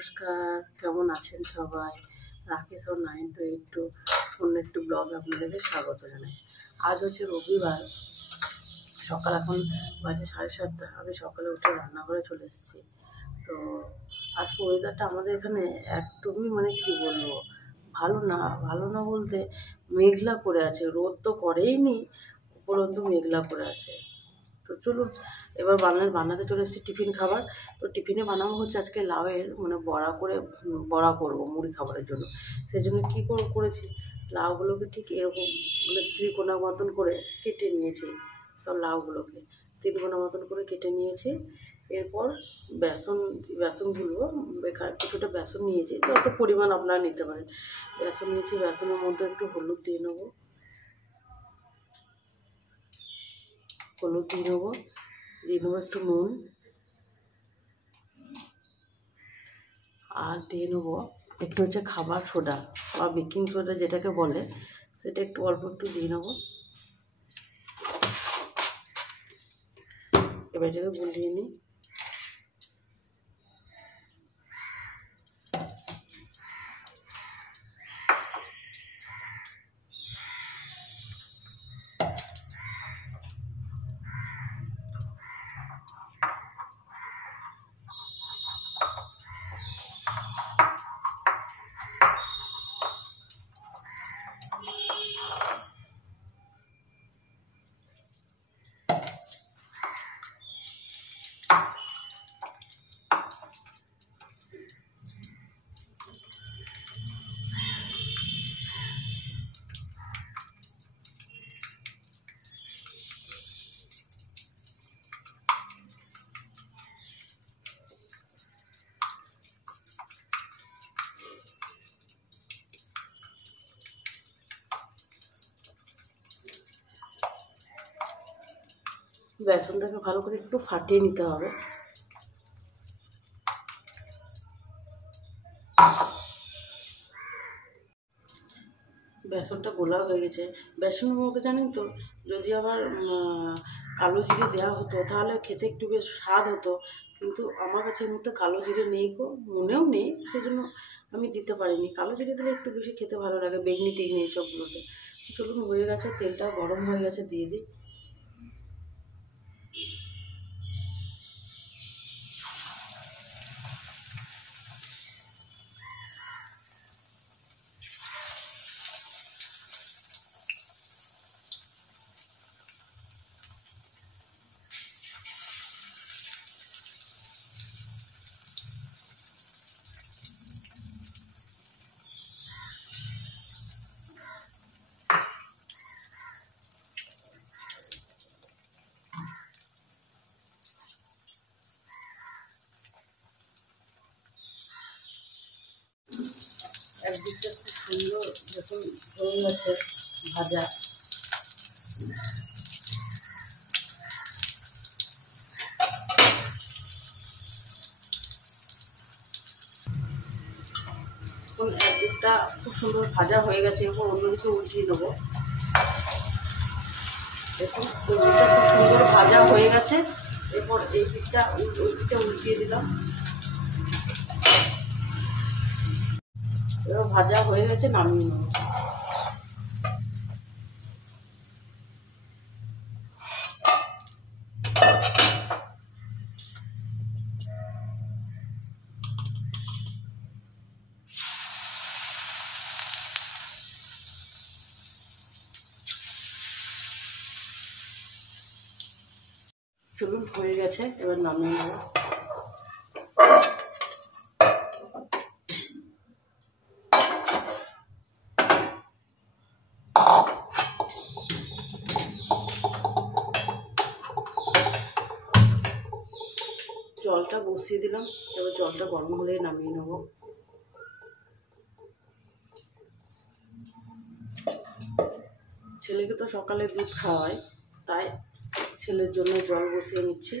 নমস্কার, কেমন আছেন সবাই? রাকেশ ও 9 to 8 অন্য একটু ব্লগ আপনাদেরকে স্বাগত জানাই। আজ হচ্ছে রবিবার, সকাল এখন বাজে 7:30। আমি সকালে উঠে রান্নাঘরে চলে এসেছি। তো আজকে ওয়েদারটা আমাদের এখানে একদমই কি বলবো, ভালো না বলতে মেঘলা করে আছে, রোদ তো করেই নি, উপরন্তু মেঘলা করে আছে। তো চলুন এবার বানাতে চলে এসেছি টিফিন খাবার। তো টিফিনে বানাবো হচ্ছে আজকে লাউয়ের বড়া করবো মুড়ি খাবারের জন্য। সেই জন্য কী করেছি, লাউগুলোকে ঠিক এরকম ত্রিকোণা মতন করে কেটে নিয়েছি। সব লাউগুলোকে ত্রিকোণা মতন করে কেটে নিয়েছি। এরপর বেসন গুলবো, কিছুটা বেসন নিয়েছি, যত পরিমাণ আপনারা নিতে পারেন। বেসন নিয়েছি, বেসনের মধ্যে একটু হলুদ দিয়ে নেবো, দিয়ে নেবো একটু নুন, আর দিয়ে নেবো একটু হচ্ছে খাবার সোডা বা বেকিং সোডা যেটাকে বলে, সেটা একটু অল্প একটু দিয়ে নেবো। এবার এটাকে গুলিয়ে নিই। বেসনটাকে ভালো করে একটু ফাটিয়ে নিতে হবে। বেসনটা গোলা হয়ে গেছে। বেসনের মধ্যে জানেন তো, যদি আবার কালো জিরে দেওয়া হতো তাহলে খেতে একটু বেশ স্বাদ হতো, কিন্তু আমার কাছে এর মধ্যে কালো জিরে নেই, মনেও নেই, সেজন্য আমি দিতে পারিনি। কালো জিরে দিলে একটু বেশি খেতে ভালো লাগে বেগনি টেগনি এইসবগুলোতে। চলুন, হয়ে গেছে, তেলটা গরম হয়ে গেছে, দিয়ে দিই। একদিকটা খুব সুন্দর যখন হয়ে গেছে ভাজা, এখন একদিকটা খুব সুন্দর ভাজা হয়ে গেছে, এরপর অন্যদিকে উল্টিয়ে দেবো। দেখুন ওই দিকটা খুব সুন্দর ভাজা হয়ে গেছে, এরপর ওই দিকটা উল্টিয়ে দিলাম। এবার ভাজা হয়ে গেছে, নামিয়ে নেব। চলুন, হয়ে গেছে, এবার নামিয়ে নেব। জলটা বসিয়ে দিলাম, এবার জলটা গরম হলে নামিয়ে নেব। ছেলেকে তো সকালে দুধ খাওয়াই, তাই ছেলের জন্য জল বসিয়ে নিচ্ছি।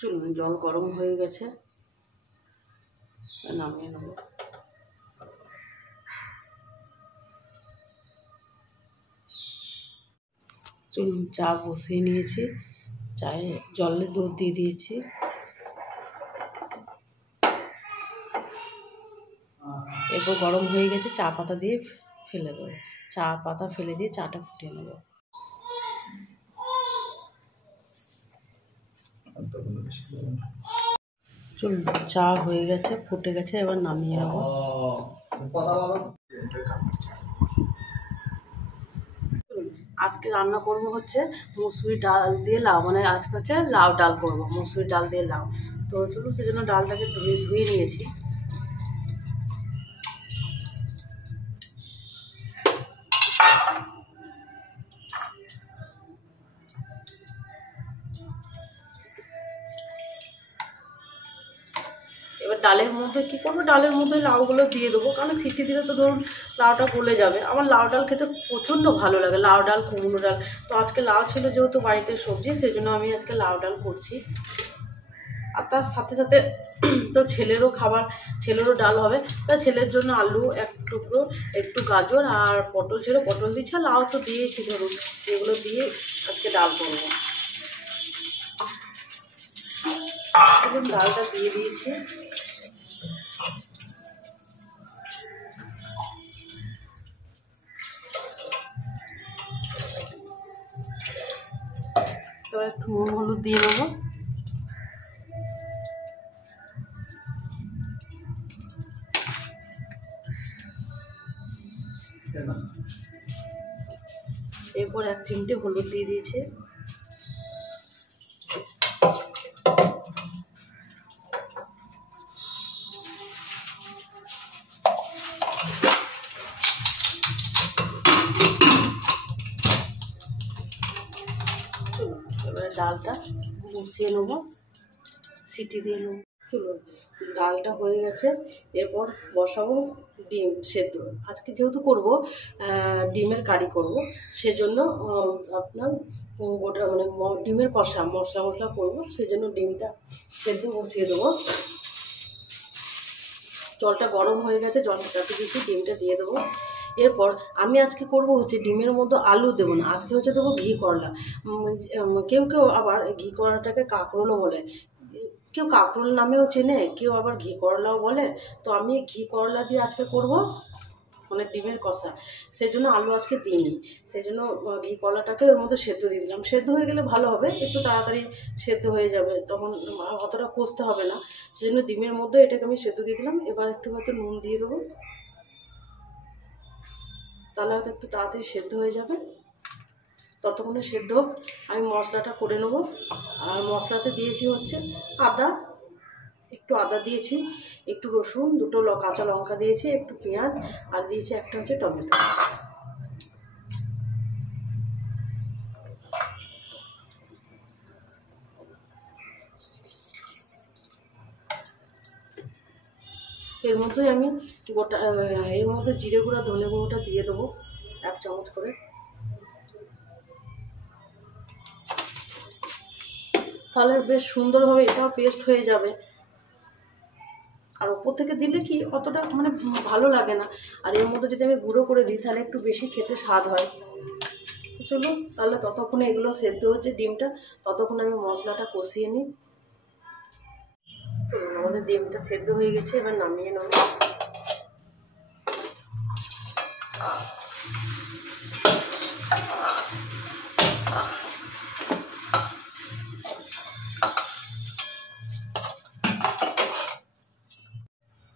চলুন, জল গরম হয়ে গেছে, নামিয়ে নেব। চলুন, চা বসিয়ে নিয়েছি, চায়ে জলে দুধ দিয়ে দিয়েছি। এরপর গরম হয়ে গেছে, চা পাতা দিয়ে ফেলে দেবো। চা পাতা ফেলে দিয়ে চাটা ফুটিয়ে নেব। চলুন, চা হয়ে গেছে, ফুটে গেছে, এবার নামিয়ে নেব। আজকে রান্না করব হচ্ছে মুসুরি ডাল দিয়ে লাউ, মানে আজকে হচ্ছে লাউ ডাল করব, মুসুরি ডাল দিয়ে লাউ। তো চলুন, সেজন্য ডালটাকে ধুয়ে নিয়েছি। এবার ডালের মধ্যে কী করবো, ডালের মধ্যে লাউগুলো দিয়ে দেবো, কারণ সিটি দিলে তো ধরুন লাউটা গলে যাবে। আমার লাউ ডাল খেতে প্রচণ্ড ভালো লাগে, লাউ ডাল, কুমড়ো ডাল। তো আজকে লাউ ছিল যেহেতু বাড়িতে সবজি, সেই জন্য আমি আজকে লাউ ডাল করছি। আর তার সাথে সাথে তো ছেলেরও ডাল হবে। তা ছেলের জন্য আলু এক টুকরো, একটু গাজর আর পটল ছিল, পটল দিচ্ছে, লাউ তো দিয়েছি ধরুন, এগুলো দিয়ে আজকে ডাল করবো। এখন ডালটা দিয়ে দিয়েছি। এবার একটু নুন হলুদ দিয়ে নেবো। এরপর 1 চিমটে হলুদ দিয়ে দিয়েছি। এবারে ডালটা বসিয়ে নেবো, সিটি দিয়ে নেবো। চলুন, ডালটা হয়ে গেছে, এরপর বসাবো ডিম সেদ্ধ। আজকে যেহেতু করব ডিমের কারি করব, সেজন্য আপনার গোটা মানে ডিমের কষা মশলা করব, সেজন্য ডিমটা সেদ্ধ বসিয়ে দেবো। জলটা গরম হয়ে গেছে, জলটা চাপিয়ে দিয়েছি, ডিমটা দিয়ে দেবো। এরপর আমি আজকে করব হচ্ছে ডিমের মধ্যে আলু দেবো না, আজকে হচ্ছে দেবো ঘি করলা। কেউ আবার ঘি করলাটাকে কাঁকরোলও বলে, কেউ কাঁকরোল নামেও চেনে, কেউ আবার ঘি করলাও বলে। তো আমি ঘি করলা দিয়ে আজকে করব মানে ডিমের কষা, সেই জন্য আলু আজকে দিইনি। সেই জন্য ঘি করলাটাকে ওর মধ্যে সেদ্ধ দিয়ে দিলাম। সেদ্ধ হয়ে গেলে ভালো হবে, একটু তাড়াতাড়ি সেদ্ধ হয়ে যাবে, তখন অতটা কষতে হবে না। সেই জন্য ডিমের মধ্যে এটাকে আমি সেদ্ধ দিয়ে দিলাম। এবার একটু হয়তো নুন দিয়ে দেবো, তাহলে হয়তো একটু তাড়াতাড়ি সেদ্ধ হয়ে যাবে। ততক্ষণে সেদ্ধ হোক, আমি মশলাটা করে নেবো। আর মশলাতে দিয়েছি হচ্ছে একটু আদা দিয়েছি, একটু রসুন, 2টো কাঁচা লঙ্কা দিয়েছি, একটু পেঁয়াজ, আর দিয়েছি একটা হচ্ছে টমেটো। এর মধ্যে আমি এর মধ্যে জিরে গুঁড়া, ধনে গুঁড়োটা দিয়ে দেবো 1 চামচ করে। তাহলে বেশ সুন্দরভাবে এটাও পেস্ট হয়ে যাবে। আর ওপর থেকে দিলে কি অতটা মানে ভালো লাগে না, আর এর মধ্যে যদি আমি গুঁড়ো করে দিই তাহলে একটু বেশি খেতে স্বাদ হয়। চলুন, তাহলে ততক্ষণে এগুলো সেদ্ধ হচ্ছে ডিমটা, ততক্ষণে আমি মশলাটা কষিয়ে নিই। চলুন, আমাদের ডিমটা সেদ্ধ হয়ে গেছে, এবার নামিয়ে নেব।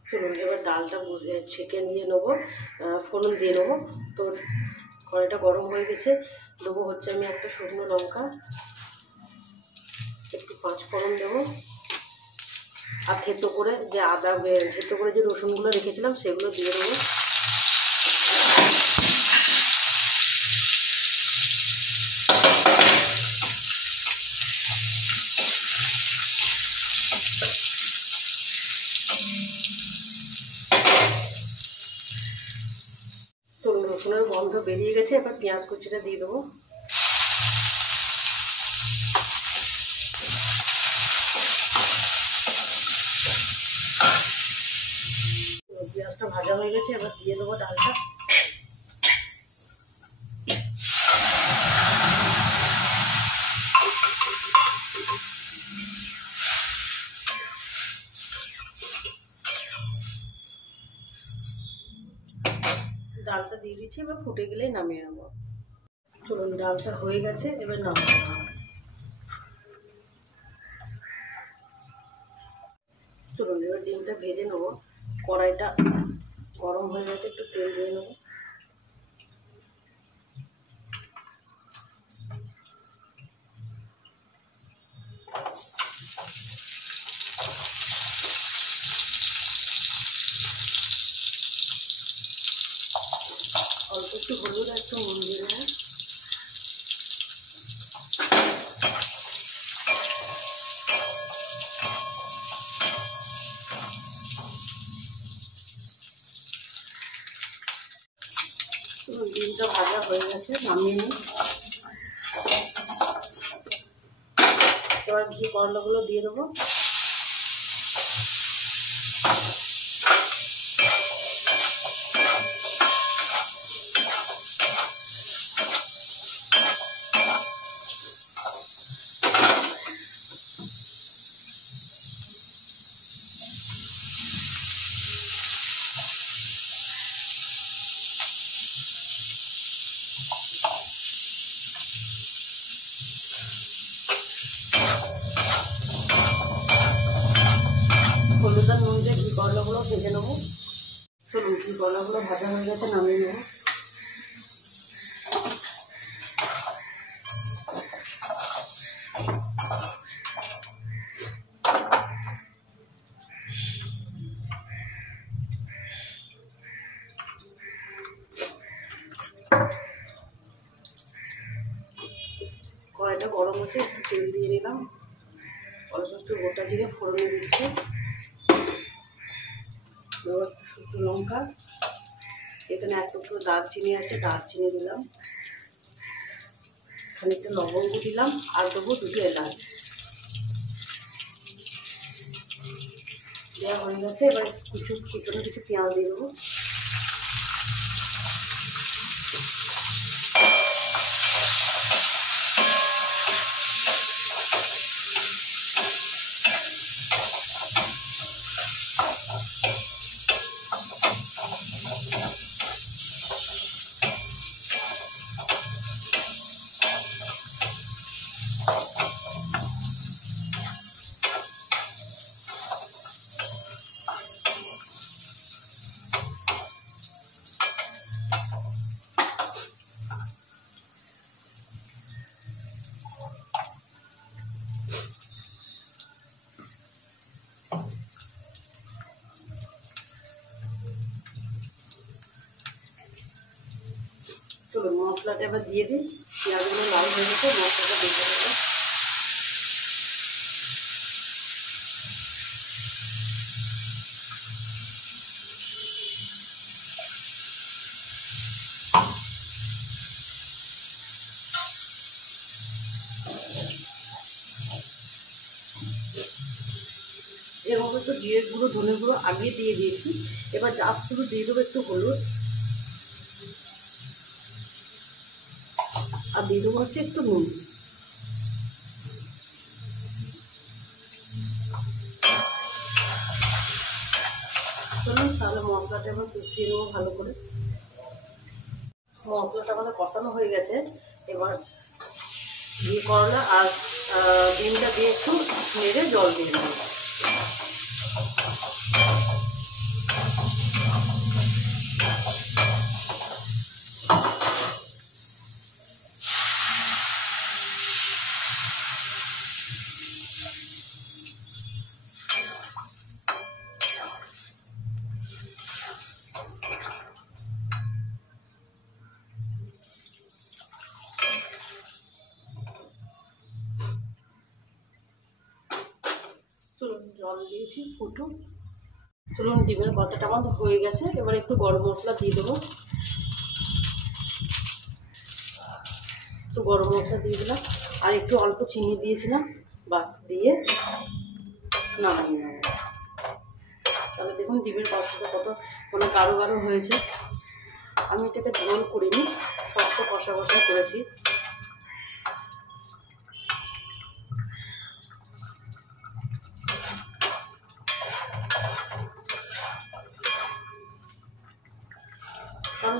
চলুন, এবার ডালটা ছেঁকে নিয়ে নেবো, ফোড়ন দিয়ে নেবো। তো কড়াইটা গরম হয়ে গেছে, দেবো হচ্ছে আমি একটা শুকনো লঙ্কা, একটু 5 ফোড়ন দেবো, আর থেতো করে যে রসুনগুলো রেখেছিলাম সেগুলো দিয়ে দেবো। তো রসুনের গন্ধ বেরিয়ে গেছে, এবার পেঁয়াজ কুচিটা দিয়ে দেবো। পেঁয়াজটা ভাজা হয়ে গেছে, এবার দিয়ে দেবো ডালটা। ডালটা দিয়ে দিচ্ছি, এবার ফুটে গেলেই নামিয়ে নেবো। চলুন, ডালটা হয়ে গেছে, এবার নামিয়ে নেবো। চলুন এবার ডিমটা ভেজে নেবো। কড়াইটা গরম হয়ে গেছে, একটু তেল দিয়ে নেবো। অল্প একটু হলুদ আর একটু নুন দিয়ে দেবো। ডিমটা ভাজা হয়ে গেছে, নামিয়ে নিই। এবার ঘি করলাগুলো দিয়ে দেবো। হলুদ আর নুন দিয়ে ঘি করলাগুলো ভেজে নেবো। চলুন, ঘি করলাগুলো ভাজা হয়ে গেছে, নামিয়ে নেবো। কড়াইটা গরম হচ্ছে, একটু তেল দিয়ে নিলাম। অল্প একটু গোটা জিরে ফোড়নে দিচ্ছি। এবার শুকনো লঙ্কা, এখানে এক টুকরো দারচিনি আছে, দারচিনি দিলাম। খানিকটা লবঙ্গ দিলাম, আর দেবো দুটো এলাচ। দেওয়া হয়ে গেছে, এবার কুচনো কিছু পেঁয়াজ দিয়ে দেবো। চলুন মশলাটা এবার দিয়ে দিই। পেঁয়াজগুলো লাল হয়ে গেছে, মশলাটা দিয়ে দেবো। এর মধ্যে তো জিরে গুঁড়ো, ধনে গুঁড়ো আগে দিয়ে দিয়েছি। এবার জাস্ট শুধু দিয়ে দেবো একটু হলুদ, আর দিয়ে দেবো হচ্ছে একটু নুন। চলুন তাহলে মশলাটা এবার কষিয়ে নেবো ভালো করে। মশলাটা আমাদের কষানো হয়ে গেছে। এবার ঘি করলা আর ডিমটা দিয়ে একটু নেড়ে জল দিয়ে দেবো। চলুন জল দিয়েছি, ফুটুক। চলুন ডিমের কষাটা আমাদের হয়ে গেছে, এবার একটু গরম মশলা দিয়ে দেবো। একটু গরম মশলা দিয়ে দিলাম, আর একটু অল্প চিনি দিয়েছিলাম, বাস দিয়ে নামিয়ে নেব। তাহলে দেখুন ডিমের কষাটা কত মানে গাঢ় গাঢ় হয়েছে। আমি এটাকে ঝোল করিনি, শক্ত কষা কষা করেছি। কারণ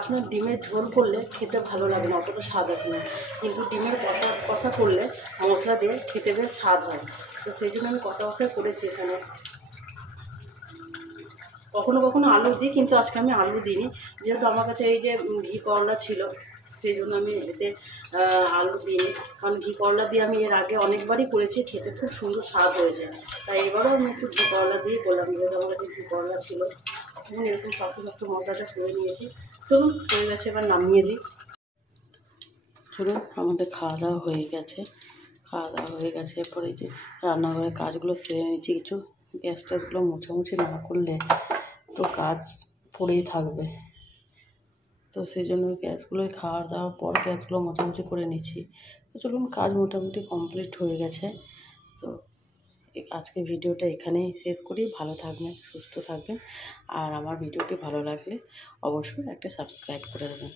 আপনার ডিমের ঝোল করলে খেতে ভালো লাগে না, অতটা স্বাদ আসে না, কিন্তু ডিমের কষা করলে মশলা দিয়ে খেতে বেশ স্বাদ হয়। তো সেই জন্য আমি কষাই করেছি এখানে। কখনো কখনো আলু দিই, কিন্তু আজকে আমি আলু দিইনি, যেহেতু আমার কাছে এই যে ঘি করলা ছিল, সেই জন্য আমি এতে আলু দিইনি। কারণ ঘি করলা দিয়ে আমি এর আগে অনেকবারই করেছি, খেতে খুব সুন্দর স্বাদ হয়েছে। তাই এবারও আমি একটু ঘি করলা দিয়ে করলাম, যেহেতু আমার কাছে ঘি করলা ছিল। এখন এরকম শক্ত মশলাটা করে নিয়েছি। চলুন হয়ে গেছে, এবার নামিয়ে দিই। চলুন, আমাদের খাওয়া দাওয়া হয়ে গেছে। এরপরে যে রান্নাঘরের কাজগুলো সেরে নিচ্ছি। কিছু গ্যাস ট্যাসগুলো মোছামুছি না করলে তো কাজ পড়েই থাকবে। তো সেই জন্য গ্যাসগুলোই খাওয়া দাওয়ার পর গ্যাসগুলো মোছামুছি করে নিচ্ছি। তো চলুন, কাজ মোটামুটি কমপ্লিট হয়ে গেছে। তো আজকে ভিডিওটা এখানেই শেষ করি। ভালো থাকবেন, সুস্থ থাকবেন, আর আমার ভিডিওটি ভালো লাগলে অবশ্যই একটা সাবস্ক্রাইব করে দেবেন।